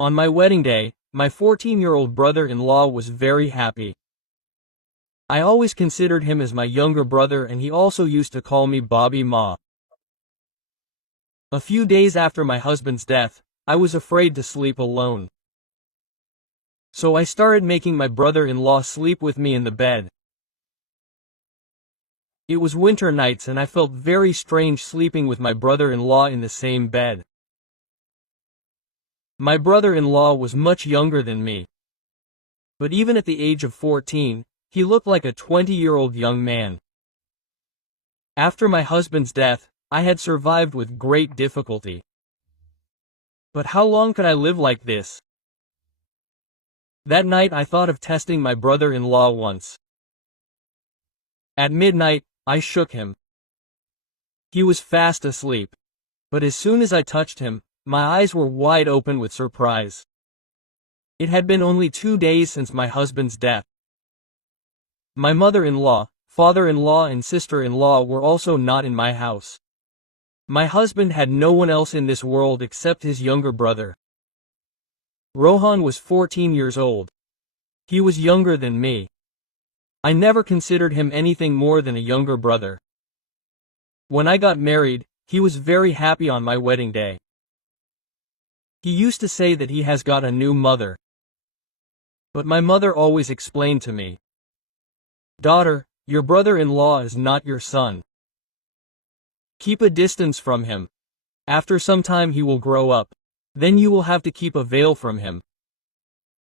On my wedding day, my 14-year-old brother-in-law was very happy. I always considered him as my younger brother, and he also used to call me Bhabhi Ma. A few days after my husband's death, I was afraid to sleep alone. So I started making my brother-in-law sleep with me in the bed. It was winter nights and I felt very strange sleeping with my brother-in-law in the same bed. My brother-in-law was much younger than me. But even at the age of 14, he looked like a 20-year-old young man. After my husband's death, I had survived with great difficulty. But how long could I live like this? That night I thought of testing my brother-in-law once. At midnight, I shook him. He was fast asleep. But as soon as I touched him, my eyes were wide open with surprise. It had been only 2 days since my husband's death. My mother-in-law, father-in-law and sister-in-law were also not in my house. My husband had no one else in this world except his younger brother. Rohan was 14 years old. He was younger than me. I never considered him anything more than a younger brother. When I got married, he was very happy on my wedding day. He used to say that he has got a new mother. But my mother always explained to me, "Daughter, your brother-in-law is not your son. Keep a distance from him. After some time he will grow up. Then you will have to keep a veil from him.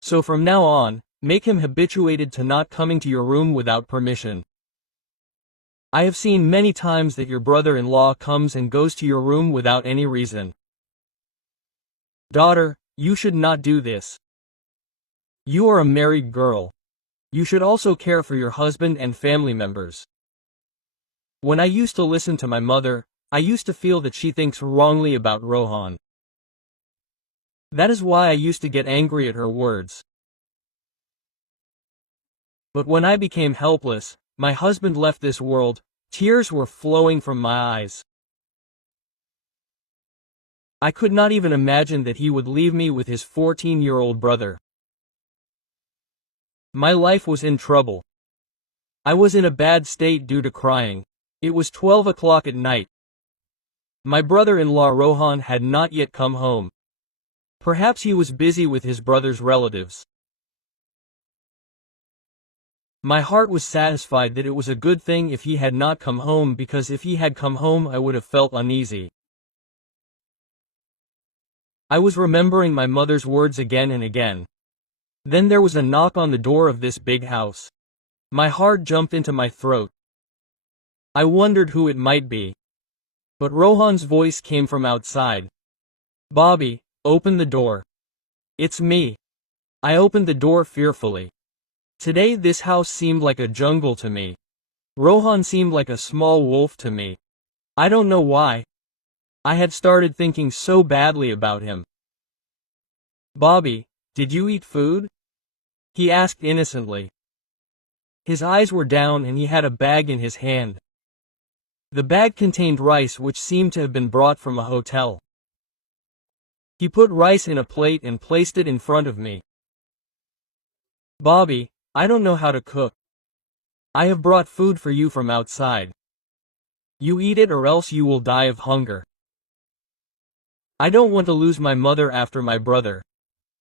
So from now on, make him habituated to not coming to your room without permission. I have seen many times that your brother-in-law comes and goes to your room without any reason. Daughter, you should not do this. You are a married girl. You should also care for your husband and family members." When I used to listen to my mother, I used to feel that she thinks wrongly about Rohan. That is why I used to get angry at her words. But when I became helpless, my husband left this world, tears were flowing from my eyes. I could not even imagine that he would leave me with his 14-year-old brother. My life was in trouble. I was in a bad state due to crying. It was 12 o'clock at night. My brother-in-law Rohan had not yet come home. Perhaps he was busy with his brother's relatives. My heart was satisfied that it was a good thing if he had not come home, because if he had come home I would have felt uneasy. I was remembering my mother's words again and again. Then there was a knock on the door of this big house. My heart jumped into my throat. I wondered who it might be. But Rohan's voice came from outside. "Bhabhi, open the door." "It's me." I opened the door fearfully. Today this house seemed like a jungle to me. Rohan seemed like a small wolf to me. I don't know why. I had started thinking so badly about him. "Bhabhi, did you eat food?" he asked innocently. His eyes were down and he had a bag in his hand. The bag contained rice which seemed to have been brought from a hotel. He put rice in a plate and placed it in front of me. "Bhabhi, I don't know how to cook. I have brought food for you from outside. You eat it or else you will die of hunger. I don't want to lose my mother after my brother."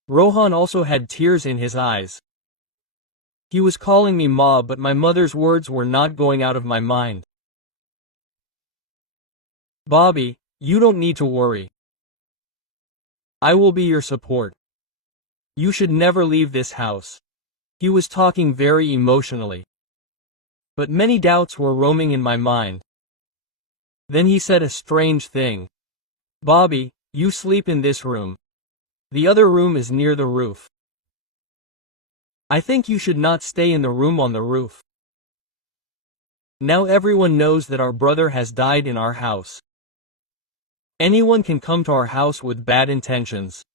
Rohan also had tears in his eyes. He was calling me Ma, but my mother's words were not going out of my mind. "Bhabhi, you don't need to worry. I will be your support. You should never leave this house." He was talking very emotionally. But many doubts were roaming in my mind. Then he said a strange thing. "Bhabhi, you sleep in this room. The other room is near the roof. I think you should not stay in the room on the roof. Now everyone knows that our brother has died in our house. Anyone can come to our house with bad intentions."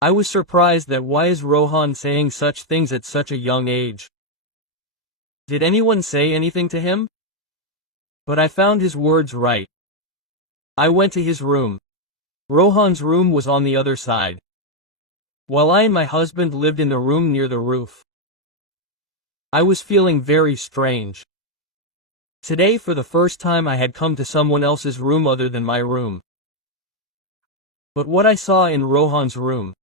I was surprised that why is Rohan saying such things at such a young age? Did anyone say anything to him? But I found his words right. I went to his room. Rohan's room was on the other side, while I and my husband lived in the room near the roof. I was feeling very strange. Today, for the first time, I had come to someone else's room other than my room. But what I saw in Rohan's room,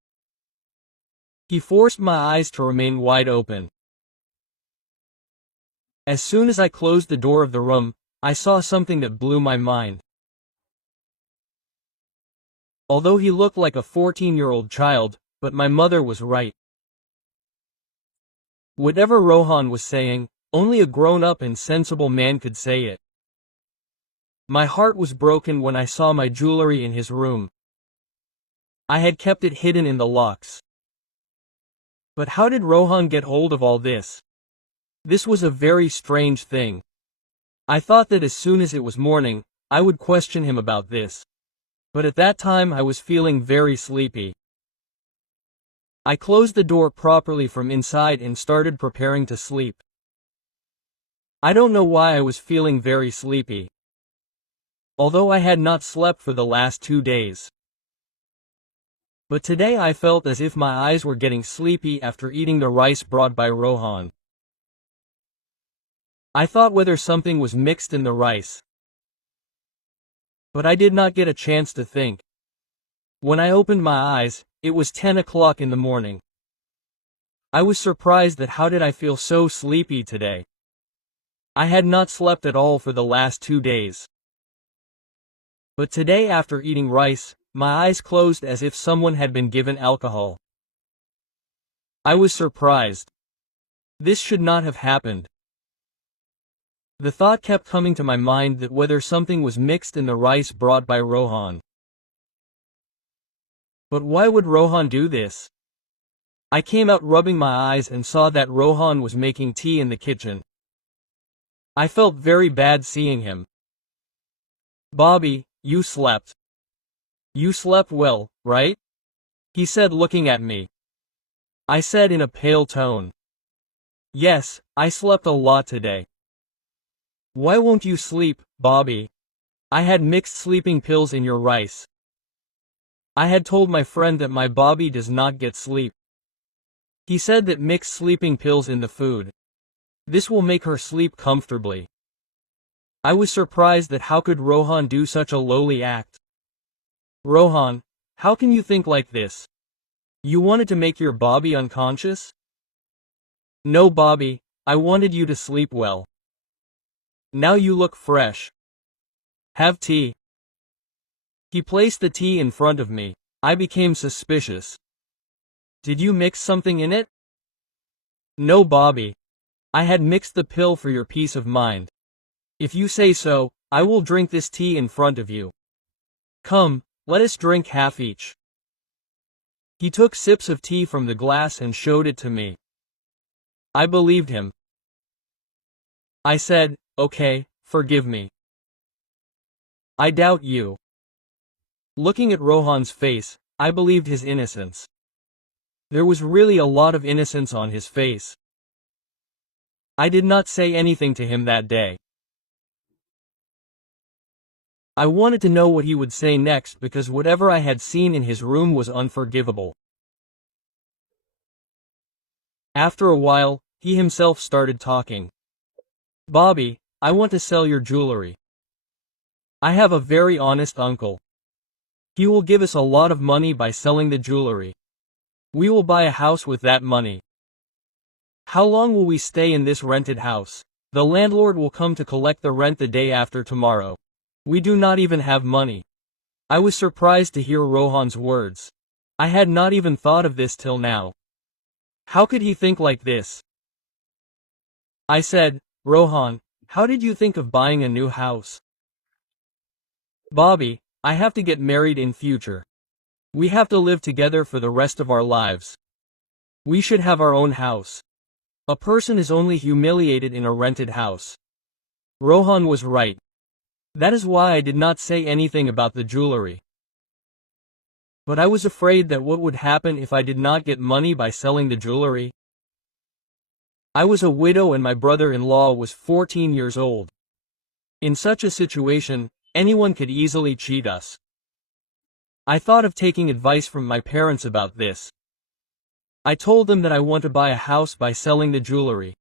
he forced my eyes to remain wide open. As soon as I closed the door of the room, I saw something that blew my mind. Although he looked like a 14-year-old child, but my mother was right. Whatever Rohan was saying, only a grown-up and sensible man could say it. My heart was broken when I saw my jewelry in his room. I had kept it hidden in the locks. But how did Rohan get hold of all this? This was a very strange thing. I thought that as soon as it was morning, I would question him about this. But at that time I was feeling very sleepy. I closed the door properly from inside and started preparing to sleep. I don't know why I was feeling very sleepy, although I had not slept for the last 2 days. But today I felt as if my eyes were getting sleepy after eating the rice brought by Rohan. I thought whether something was mixed in the rice, but I did not get a chance to think. When I opened my eyes, it was 10 o'clock in the morning. I was surprised that how did I feel so sleepy today? I had not slept at all for the last 2 days. But today, after eating rice, my eyes closed as if someone had been given alcohol. I was surprised. This should not have happened. The thought kept coming to my mind that whether something was mixed in the rice brought by Rohan. But why would Rohan do this? I came out rubbing my eyes and saw that Rohan was making tea in the kitchen. I felt very bad seeing him. "Bhabhi, you slept. You slept well, right?" he said, looking at me. I said in a pale tone, "Yes, I slept a lot today." "Why won't you sleep, Bhabhi? I had mixed sleeping pills in your rice." I had told my friend that my Bhabhi does not get sleep. He said that mixed sleeping pills in the food. This will make her sleep comfortably. I was surprised that how could Rohan do such a lowly act. "Rohan, how can you think like this? You wanted to make your Bhabhi unconscious?" "No, Bhabhi, I wanted you to sleep well. Now you look fresh. Have tea." He placed the tea in front of me. I became suspicious. "Did you mix something in it?" "No, Bhabhi. I had mixed the pill for your peace of mind. If you say so, I will drink this tea in front of you. Come, let us drink half each." He took sips of tea from the glass and showed it to me. I believed him. I said, "Okay, forgive me. I doubt you." Looking at Rohan's face, I believed his innocence. There was really a lot of innocence on his face. I did not say anything to him that day. I wanted to know what he would say next because whatever I had seen in his room was unforgivable. After a while, he himself started talking. "Bhabhi, I want to sell your jewelry. I have a very honest uncle. He will give us a lot of money by selling the jewelry. We will buy a house with that money. How long will we stay in this rented house? The landlord will come to collect the rent the day after tomorrow. We do not even have money." I was surprised to hear Rohan's words. I had not even thought of this till now. How could he think like this? I said, "Rohan, how did you think of buying a new house?" "Bhabhi, I have to get married in future. We have to live together for the rest of our lives. We should have our own house. A person is only humiliated in a rented house." Rohan was right. That is why I did not say anything about the jewelry. But I was afraid that what would happen if I did not get money by selling the jewelry. I was a widow and my brother-in-law was 14 years old. In such a situation, anyone could easily cheat us. I thought of taking advice from my parents about this. I told them that I want to buy a house by selling the jewelry.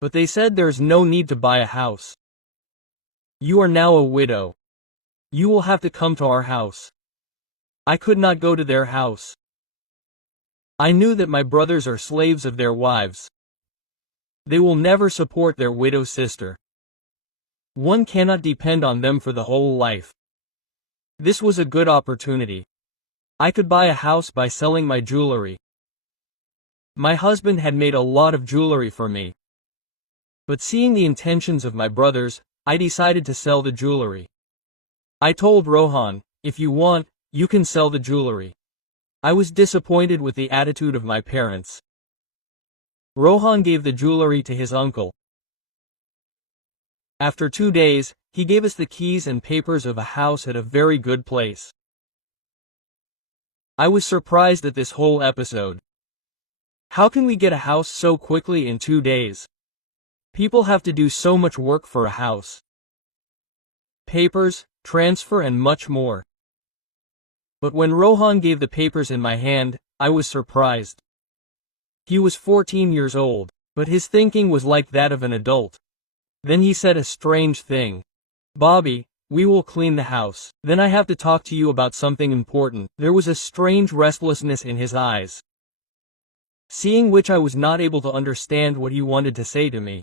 But they said there's no need to buy a house. You are now a widow. You will have to come to our house. I could not go to their house. I knew that my brothers are slaves of their wives. They will never support their widow sister. One cannot depend on them for the whole life. This was a good opportunity. I could buy a house by selling my jewelry. My husband had made a lot of jewelry for me. But seeing the intentions of my brothers, I decided to sell the jewelry. I told Rohan, if you want, you can sell the jewelry. I was disappointed with the attitude of my parents. Rohan gave the jewelry to his uncle. After 2 days, he gave us the keys and papers of a house at a very good place. I was surprised at this whole episode. How can we get a house so quickly in 2 days? People have to do so much work for a house. Papers, transfer and much more. But when Rohan gave the papers in my hand, I was surprised. He was 14 years old, but his thinking was like that of an adult. Then he said a strange thing. Bhabhi, we will clean the house. Then I have to talk to you about something important. There was a strange restlessness in his eyes, seeing which I was not able to understand what he wanted to say to me.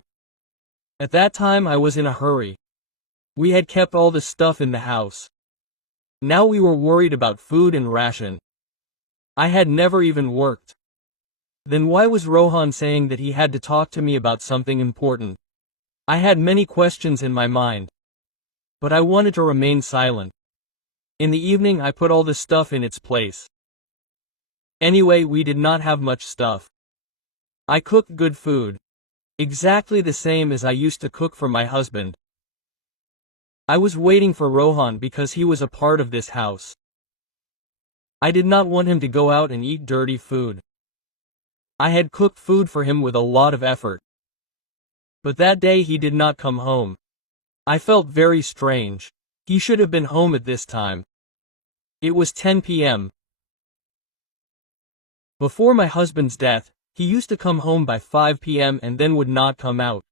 At that time I was in a hurry. We had kept all the stuff in the house. Now we were worried about food and ration. I had never even worked. Then why was Rohan saying that he had to talk to me about something important? I had many questions in my mind. But I wanted to remain silent. In the evening I put all the stuff in its place. Anyway, we did not have much stuff. I cooked good food. Exactly the same as I used to cook for my husband. I was waiting for Rohan because he was a part of this house. I did not want him to go out and eat dirty food. I had cooked food for him with a lot of effort. But that day he did not come home. I felt very strange. He should have been home at this time. It was 10 p.m. Before my husband's death, he used to come home by 5 p.m. and then would not come out.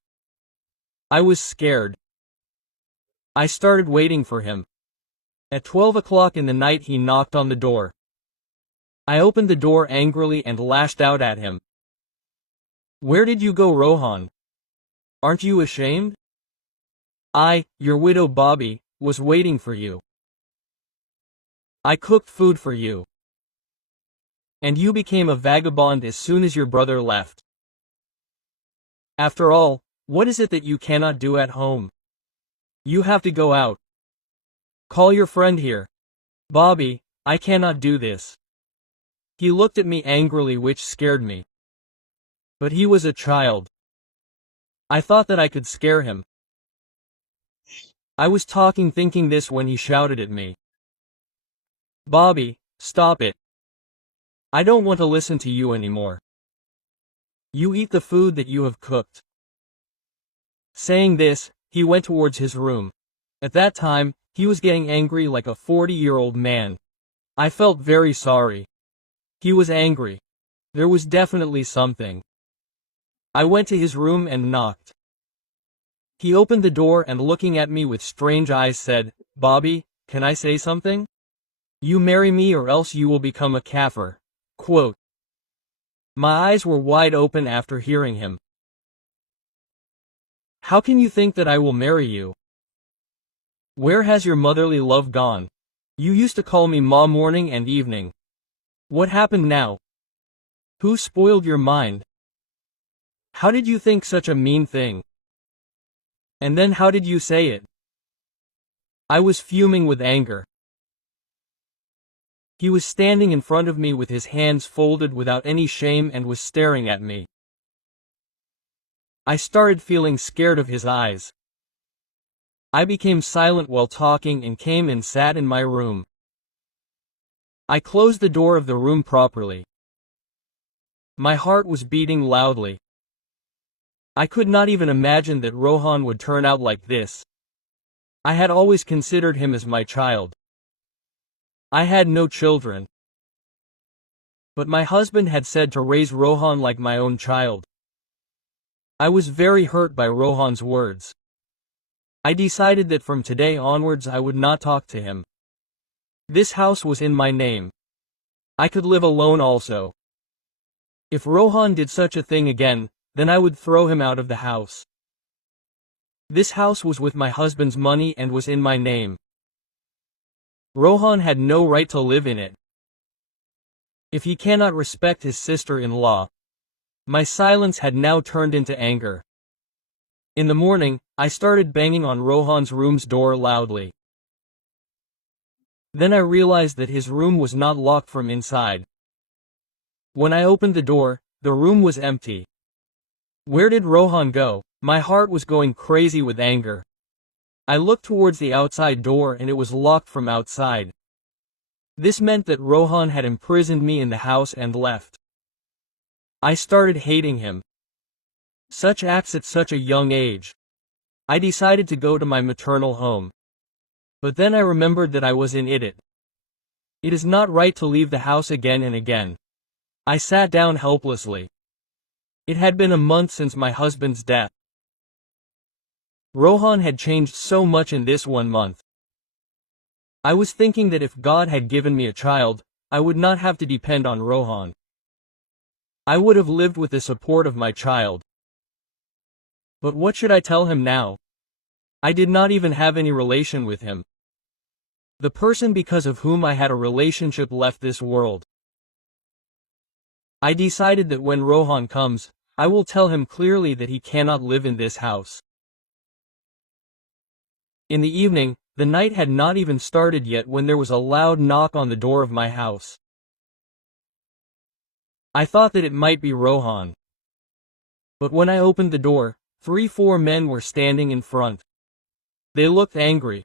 I was scared. I started waiting for him. At 12 o'clock in the night he knocked on the door. I opened the door angrily and lashed out at him. Where did you go, Rohan? Aren't you ashamed? Your widow Bhabhi, was waiting for you. I cooked food for you. And you became a vagabond as soon as your brother left. After all, what is it that you cannot do at home? You have to go out. Call your friend here. Bhabhi, I cannot do this. He looked at me angrily, which scared me. But he was a child. I thought that I could scare him. I was talking thinking this when he shouted at me. Bhabhi, stop it. I don't want to listen to you anymore. You eat the food that you have cooked. Saying this, he went towards his room. At that time, he was getting angry like a 40-year-old man. I felt very sorry. He was angry. There was definitely something. I went to his room and knocked. He opened the door and looking at me with strange eyes said, Bhabhi, can I say something? You marry me or else you will become a kafir. Quote. My eyes were wide open after hearing him. How can you think that I will marry you? Where has your motherly love gone? You used to call me Ma morning and evening. What happened now? Who spoiled your mind? How did you think such a mean thing? And then how did you say it? I was fuming with anger. He was standing in front of me with his hands folded without any shame and was staring at me. I started feeling scared of his eyes. I became silent while talking and came and sat in my room. I closed the door of the room properly. My heart was beating loudly. I could not even imagine that Rohan would turn out like this. I had always considered him as my child. I had no children. But my husband had said to raise Rohan like my own child. I was very hurt by Rohan's words. I decided that from today onwards I would not talk to him. This house was in my name. I could live alone also. If Rohan did such a thing again, then I would throw him out of the house. This house was with my husband's money and was in my name. Rohan had no right to live in it. If he cannot respect his sister-in-law. My silence had now turned into anger. In the morning, I started banging on Rohan's room's door loudly. Then I realized that his room was not locked from inside. When I opened the door, the room was empty. Where did Rohan go? My heart was going crazy with anger. I looked towards the outside door and it was locked from outside. This meant that Rohan had imprisoned me in the house and left. I started hating him. Such acts at such a young age. I decided to go to my maternal home. But then I remembered that I was in it. It is not right to leave the house again and again. I sat down helplessly. It had been a month since my husband's death. Rohan had changed so much in this 1 month. I was thinking that if God had given me a child, I would not have to depend on Rohan. I would have lived with the support of my child. But what should I tell him now? I did not even have any relation with him. The person because of whom I had a relationship left this world. I decided that when Rohan comes, I will tell him clearly that he cannot live in this house. In the evening, the night had not even started yet when there was a loud knock on the door of my house. I thought that it might be Rohan. But when I opened the door, 3-4 men were standing in front. They looked angry.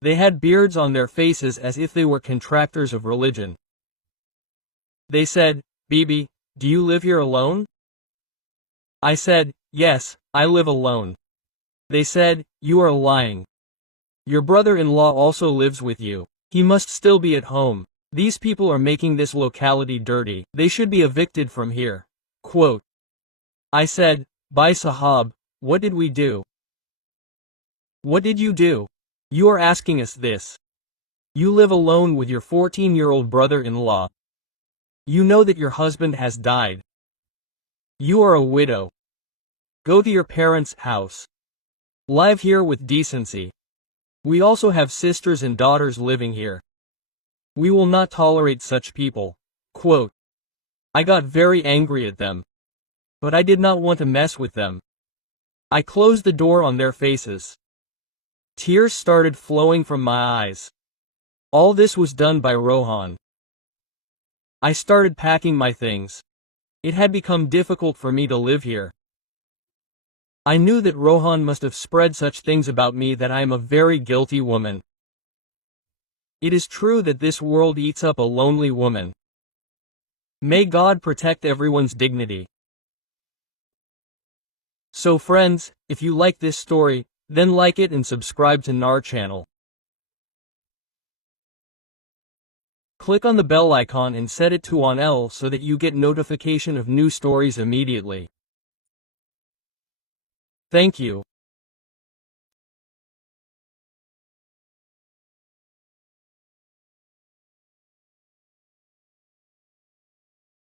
They had beards on their faces as if they were contractors of religion. They said, "Bhabhi, do you live here alone?" I said, "Yes, I live alone." They said, "You are lying. Your brother-in-law also lives with you. He must still be at home. These people are making this locality dirty. They should be evicted from here." Quote. I said, "Bhai Sahab, what did we do? What did you do? You are asking us this. You live alone with your 14-year-old brother-in-law. You know that your husband has died. You are a widow. Go to your parents' house. Live here with decency. We also have sisters and daughters living here. We will not tolerate such people." Quote. I got very angry at them. But I did not want to mess with them. I closed the door on their faces. Tears started flowing from my eyes. All this was done by Rohan. I started packing my things. It had become difficult for me to live here. I knew that Rohan must have spread such things about me that I am a very guilty woman. It is true that this world eats up a lonely woman. May God protect everyone's dignity. So friends, if you like this story, then like it and subscribe to our channel. Click on the bell icon and set it to on all so that you get notification of new stories immediately. Thank you.